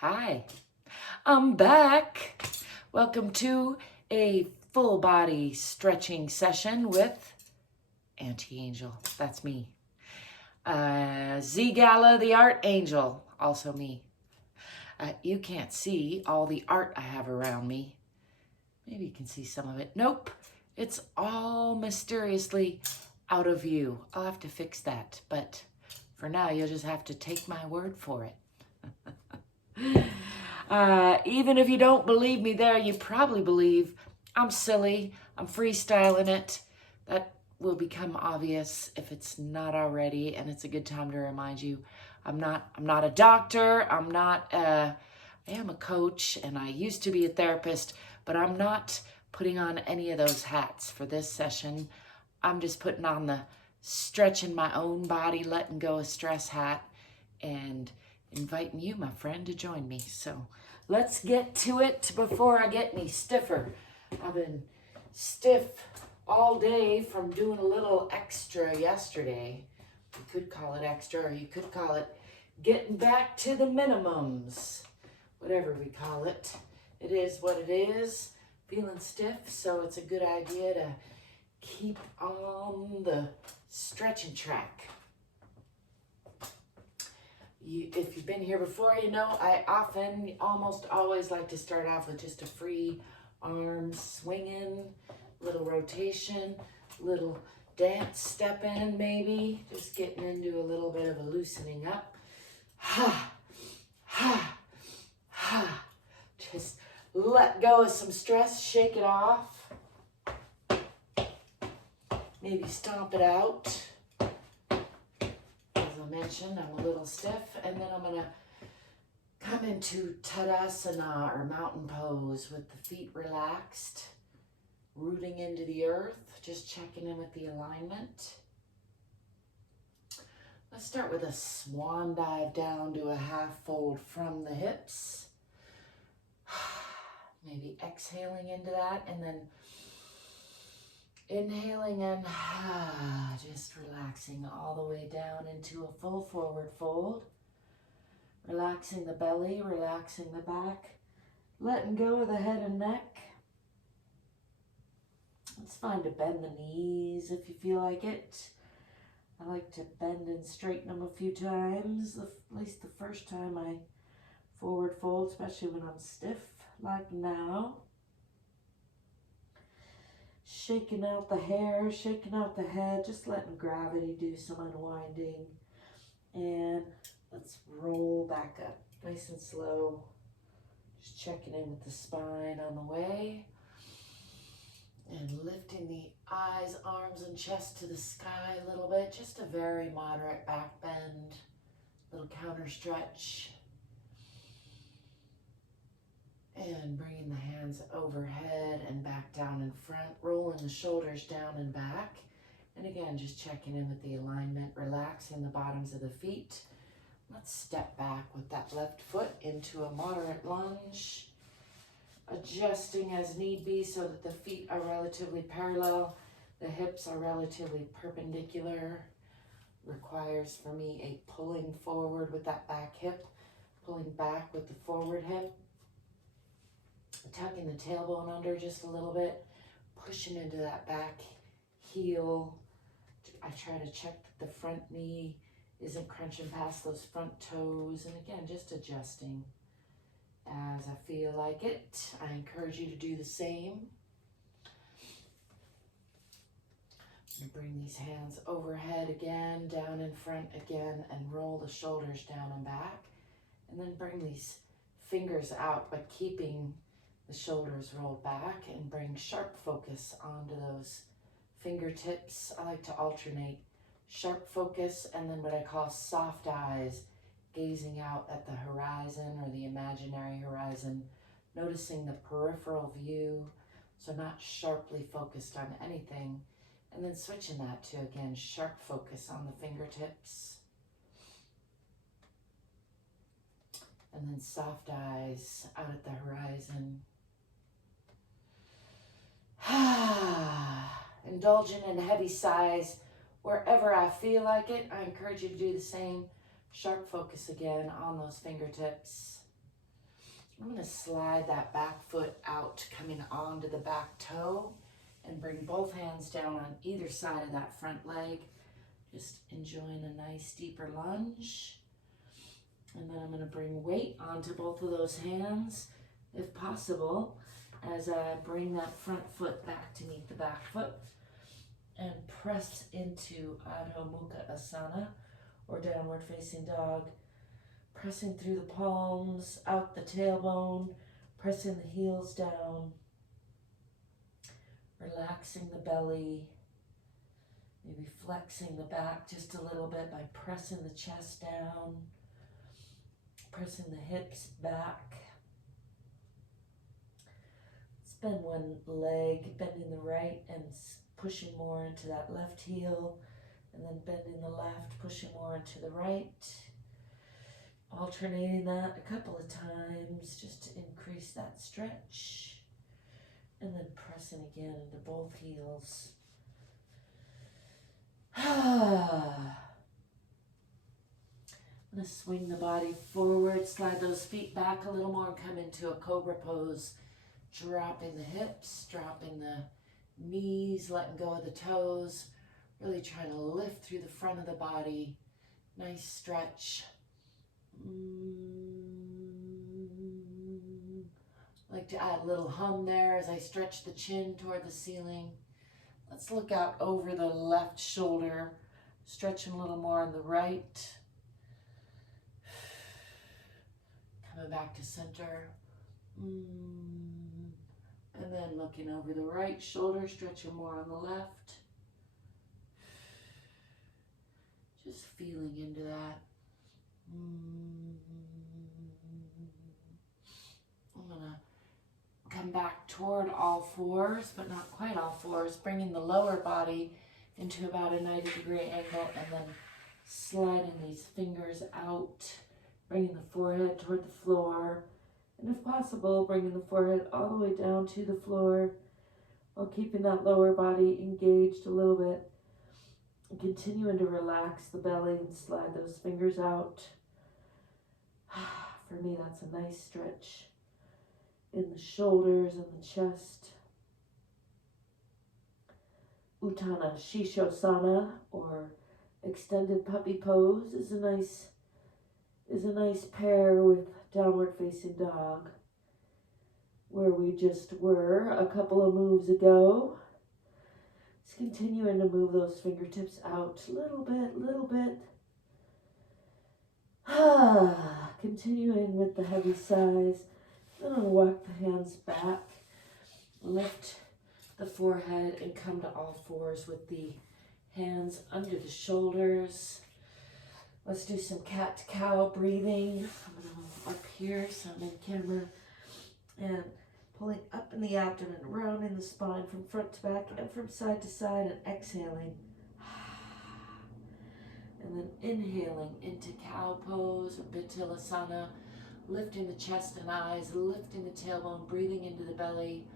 Hi, I'm back. Welcome to a full body stretching session with ArtAngel. That's me. ZGALA, the ArtAngel, also me. You can't see all the art I have around me. Maybe you can see some of it. Nope, it's all mysteriously out of view. I'll have to fix that, but for now, you'll just have to take my word for it. Even if you don't believe me there, you probably believe I'm silly, I'm freestyling it. That will become obvious if it's not already, and it's a good time to remind you I'm not a doctor, I am a coach, and I used to be a therapist, but I'm not putting on any of those hats for this session. I'm just putting on the stretching my own body, letting go of stress hat, and inviting you, my friend, to join me. So let's get to it before I get any stiffer. I've been stiff all day from doing a little extra yesterday. You could call it extra, or you could call it getting back to the minimums. Whatever we call it. It is what it is. Feeling stiff, so it's a good idea to keep on the stretching track. If you've been here before, you know I almost always like to start off with just a free arm swinging, little rotation, little dance step in maybe, just getting into a little bit of a loosening up. Ha, ha, ha. Just let go of some stress, shake it off. Maybe stomp it out. Mentioned I'm a little stiff, and then I'm gonna come into Tadasana or mountain pose with the feet relaxed, rooting into the earth, just checking in with the alignment. Let's start with a swan dive down to a half fold from the hips. Maybe exhaling into that, and then inhaling and just relaxing all the way down into a full forward fold. Relaxing the belly, relaxing the back, letting go of the head and neck. It's fine to bend the knees if you feel like it. I like to bend and straighten them a few times, at least the first time I forward fold, especially when I'm stiff like now. Shaking out the hair, shaking out the head, just letting gravity do some unwinding. And let's roll back up, nice and slow. Just checking in with the spine on the way. And lifting the eyes, arms, and chest to the sky a little bit. Just a very moderate back bend, little counter stretch. And bringing the hands overhead and back down in front, rolling the shoulders down and back. And again, just checking in with the alignment, relaxing the bottoms of the feet. Let's step back with that left foot into a moderate lunge, adjusting as need be so that the feet are relatively parallel, the hips are relatively perpendicular. Requires for me a pulling forward with that back hip, pulling back with the forward hip. Tucking the tailbone under just a little bit, pushing into that back heel. I try to check that the front knee isn't crunching past those front toes. And again, just adjusting as I feel like it. I encourage you to do the same. I'm going to bring these hands overhead again, down in front again, and roll the shoulders down and back. And then bring these fingers out, but keeping the shoulders rolled back, and bring sharp focus onto those fingertips. I like to alternate sharp focus and then what I call soft eyes, gazing out at the horizon or the imaginary horizon, noticing the peripheral view, so not sharply focused on anything, and then switching that to, again, sharp focus on the fingertips. And then soft eyes out at the horizon. Indulging in heavy sighs wherever I feel like it. I encourage you to do the same. Sharp focus again on those fingertips. I'm going to slide that back foot out, coming onto the back toe, and bring both hands down on either side of that front leg. Just enjoying a nice deeper lunge. And then I'm going to bring weight onto both of those hands, if possible, as I bring that front foot back to meet the back foot and press into Adho Mukha Asana, or downward facing dog. Pressing through the palms, out the tailbone, pressing the heels down, relaxing the belly, maybe flexing the back just a little bit by pressing the chest down, pressing the hips back. Let's bend one leg, bending the right and pushing more into that left heel, and then bending the left, pushing more into the right. Alternating that a couple of times just to increase that stretch. And then pressing again into both heels. I'm going to swing the body forward, slide those feet back a little more, and come into a cobra pose. Dropping the hips, dropping the knees, letting go of the toes. Really trying to lift through the front of the body. Nice stretch. Like to add a little hum there as I stretch the chin toward the ceiling. Let's look out over the left shoulder, stretching a little more on the right. Coming back to center. And then looking over the right shoulder, stretching more on the left. Just feeling into that. I'm going to come back toward all fours, but not quite all fours, bringing the lower body into about a 90-degree angle, and then sliding these fingers out, bringing the forehead toward the floor, and if possible, bringing the forehead all the way down to the floor while keeping that lower body engaged a little bit, and continuing to relax the belly and slide those fingers out. For me, that's a nice stretch in the shoulders and the chest. Uttana Shishosana, or extended puppy pose, is a nice pair with downward facing dog, where we just were a couple of moves ago. Just continuing to move those fingertips out a little bit. Continuing with the heavy sighs. Then I'll walk the hands back, lift the forehead, and come to all fours with the hands under the shoulders. Let's do some cat-to-cow breathing. I'm going to move up here so I'm in camera. And pulling up in the abdomen, rounding the spine from front to back and from side to side, and exhaling. And then inhaling into cow pose or Bitilasana, lifting the chest and eyes, lifting the tailbone, breathing into the belly.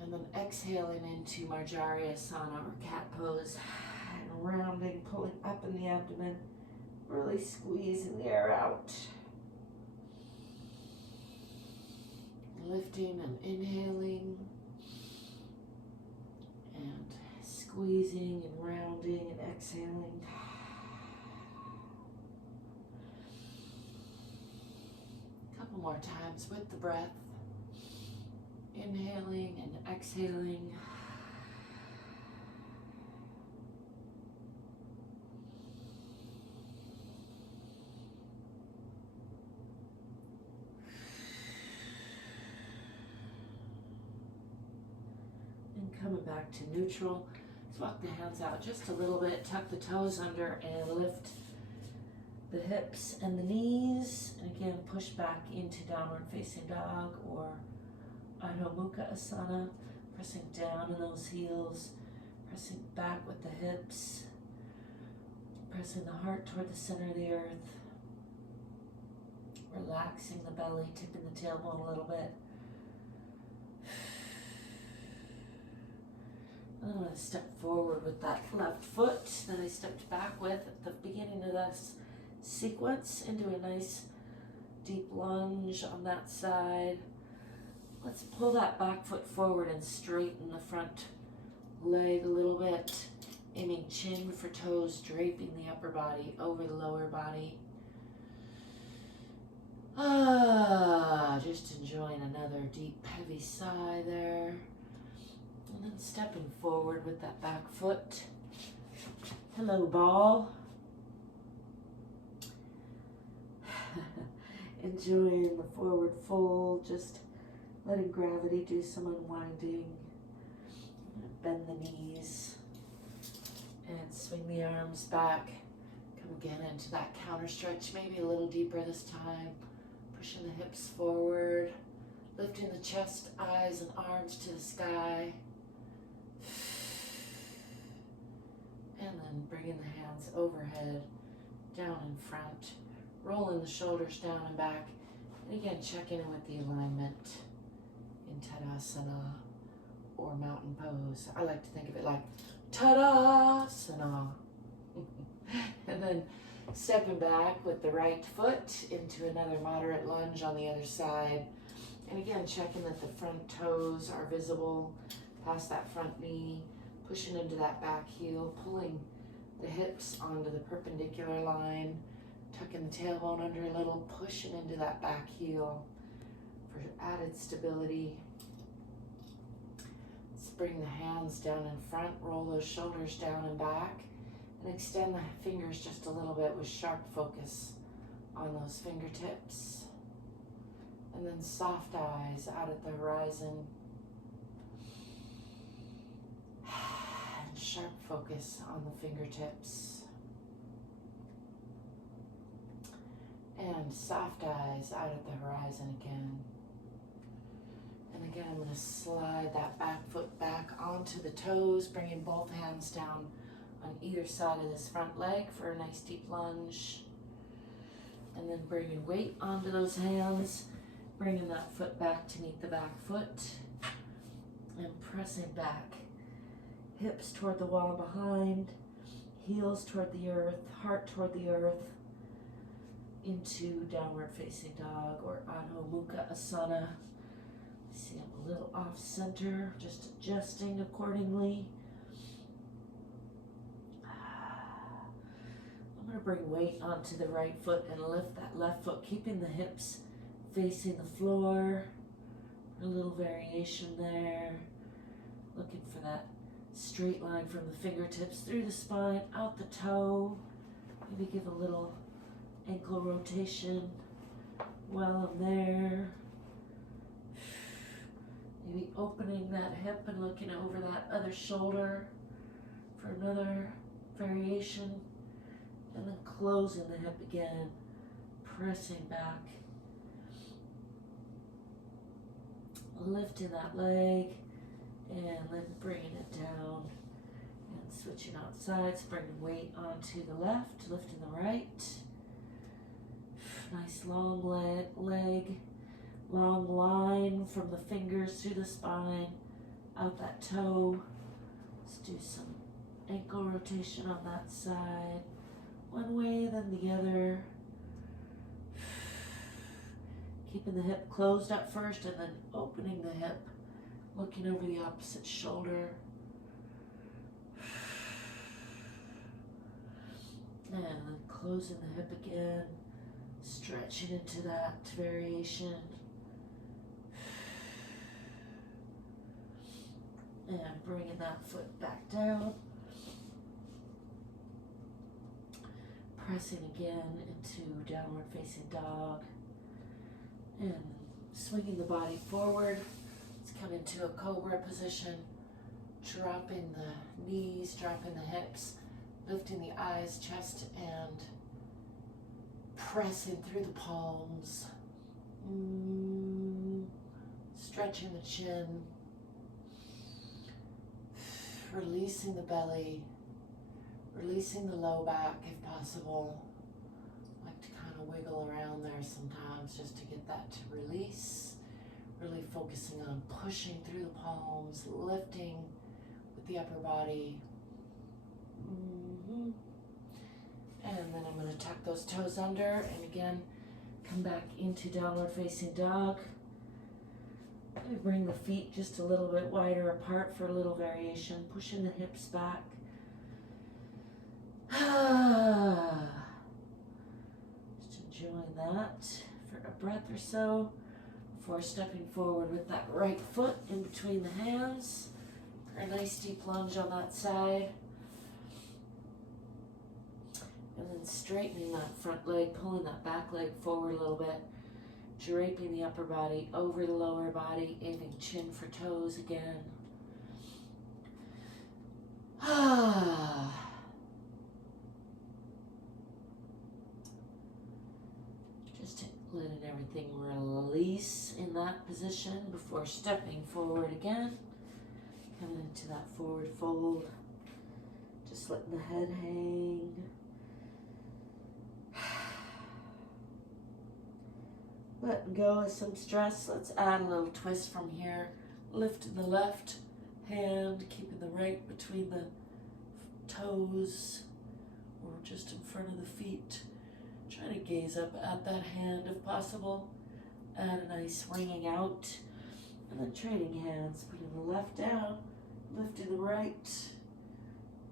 And then exhaling into Marjariasana or cat pose. And rounding, pulling up in the abdomen, really squeezing the air out. Lifting and inhaling. And squeezing and rounding and exhaling. A couple more times with the breath. Inhaling and exhaling. And coming back to neutral. Let's walk the hands out just a little bit, tuck the toes under, and lift the hips and the knees. And again, push back into downward facing dog or Adho Mukha Asana, pressing down in those heels, pressing back with the hips, pressing the heart toward the center of the earth, relaxing the belly, tipping the tailbone a little bit. And I'm going to step forward with that left foot that I stepped back with at the beginning of this sequence into a nice deep lunge on that side. Let's pull that back foot forward and straighten the front leg a little bit, aiming chin for toes, draping the upper body over the lower body. Just enjoying another deep, heavy sigh there. And then stepping forward with that back foot. Hello, ball. Enjoying the forward fold, just letting gravity do some unwinding. Bend the knees and swing the arms back. Come again into that counter stretch, maybe a little deeper this time. Pushing the hips forward, lifting the chest, eyes, and arms to the sky. And then bringing the hands overhead, down in front, rolling the shoulders down and back. And again, checking in with the alignment in Tadasana or mountain pose. I like to think of it like Tadasana. And then stepping back with the right foot into another moderate lunge on the other side. And again, checking that the front toes are visible past that front knee, pushing into that back heel, pulling the hips onto the perpendicular line, tucking the tailbone under a little, pushing into that back heel for added stability. Let's bring the hands down in front, roll those shoulders down and back, and extend the fingers just a little bit with sharp focus on those fingertips. And then soft eyes out at the horizon. And sharp focus on the fingertips. And soft eyes out at the horizon again. And again, I'm going to slide that back foot back onto the toes, bringing both hands down on either side of this front leg for a nice deep lunge. And then bringing weight onto those hands, bringing that foot back to meet the back foot, and pressing back. Hips toward the wall behind, heels toward the earth, heart toward the earth, into downward facing dog or Adho Mukha Asana. See, I'm a little off center, just adjusting accordingly. I'm going to bring weight onto the right foot and lift that left foot, keeping the hips facing the floor. A little variation there. Looking for that straight line from the fingertips through the spine, out the toe. Maybe give a little ankle rotation while I'm there. Maybe opening that hip and looking over that other shoulder for another variation. And then closing the hip again, pressing back. Lifting that leg and then bringing it down and switching out sides, bringing weight onto the left, lifting the right. Nice long leg, long line from the fingers through the spine, out that toe. Let's do some ankle rotation on that side. One way, then the other. Keeping the hip closed at first and then opening the hip, looking over the opposite shoulder. And then closing the hip again, stretching into that variation. And bringing that foot back down. Pressing again into downward facing dog. And swinging the body forward. Let's come into a cobra position. Dropping the knees, dropping the hips, lifting the eyes, chest, and pressing through the palms. Stretching the chin. Releasing the belly. Releasing the low back if possible. I like to kind of wiggle around there sometimes just to get that to release. Really focusing on pushing through the palms, lifting with the upper body. And then I'm going to tuck those toes under and again Come back into downward facing dog. I bring the feet just a little bit wider apart for a little variation, pushing the hips back. Just enjoying that for a breath or so before stepping forward with that right foot in between the hands. For a nice deep lunge on that side. And then straightening that front leg, pulling that back leg forward a little bit. Draping the upper body over the lower body, aiming chin for toes again. Just letting everything release in that position before stepping forward again. Coming into that forward fold. Just letting the head hang. Letting go of some stress. Let's add a little twist from here. Lifting the left hand, keeping the right between the toes or just in front of the feet. Try to gaze up at that hand if possible. Add a nice ringing out. And then trading hands, putting the left down, lifting the right,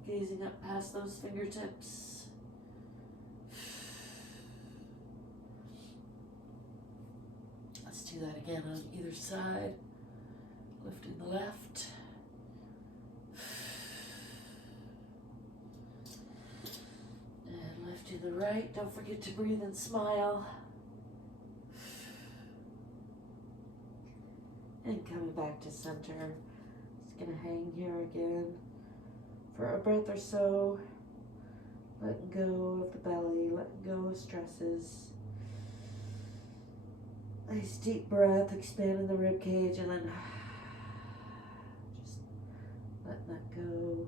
gazing up past those fingertips. Do that again on either side. Lifting the left. And lifting the right. Don't forget to breathe and smile. And coming back to center. Just gonna hang here again for a breath or so. Letting go of the belly, letting go of stresses. Nice deep breath, expanding the rib cage, and then just letting that go.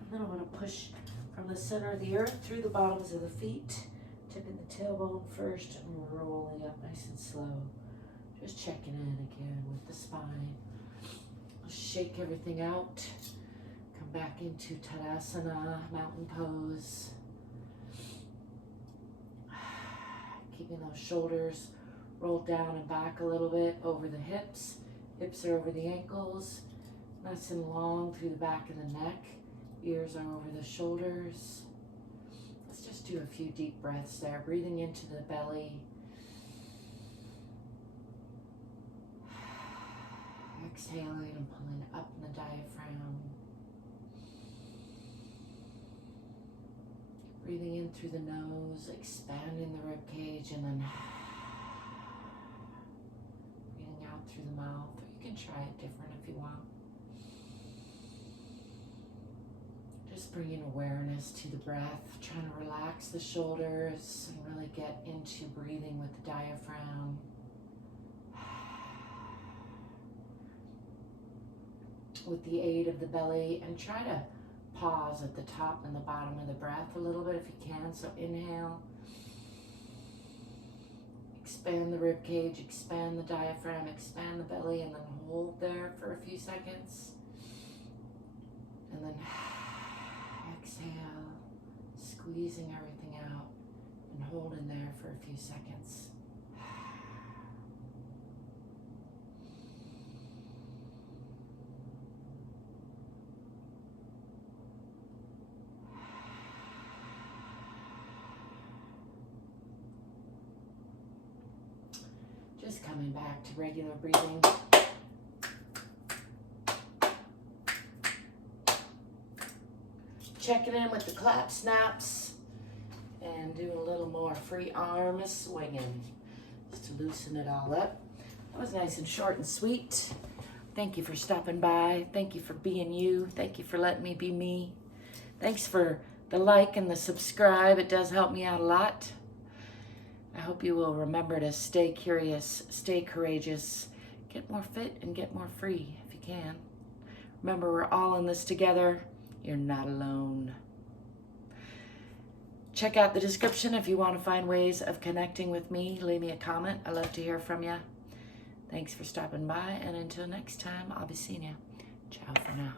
And then I'm going to push from the center of the earth through the bottoms of the feet, tipping the tailbone first and rolling up nice and slow. Just checking in again with the spine. Shake everything out. Come back into Tadasana, mountain pose. Keeping those shoulders rolled down and back a little bit over the hips. Hips are over the ankles. Nice and long through the back of the neck. Ears are over the shoulders. Let's just do a few deep breaths there. Breathing into the belly. Exhaling and pulling up in the diaphragm. Breathing in through the nose, expanding the rib cage, and then breathing out through the mouth. Or you can try it different if you want. Just bringing awareness to the breath, trying to relax the shoulders and really get into breathing with the diaphragm. With the aid of the belly, and try to pause at the top and the bottom of the breath a little bit if you can. So inhale, expand the rib cage, expand the diaphragm, expand the belly, and then hold there for a few seconds. And then exhale, squeezing everything out and hold in there for a few seconds. Just coming back to regular breathing. Checking in with the clap snaps and doing a little more free arm swinging just to loosen it all up. That was nice and short and sweet. Thank you for stopping by. Thank you for being you. Thank you for letting me be me. Thanks for the like and the subscribe. It does help me out a lot. I hope you will remember to stay curious, stay courageous, get more fit and get more free if you can. Remember, we're all in this together. You're not alone. Check out the description if you want to find ways of connecting with me. Leave me a comment. I love to hear from you. Thanks for stopping by, and until next time, I'll be seeing you. Ciao for now.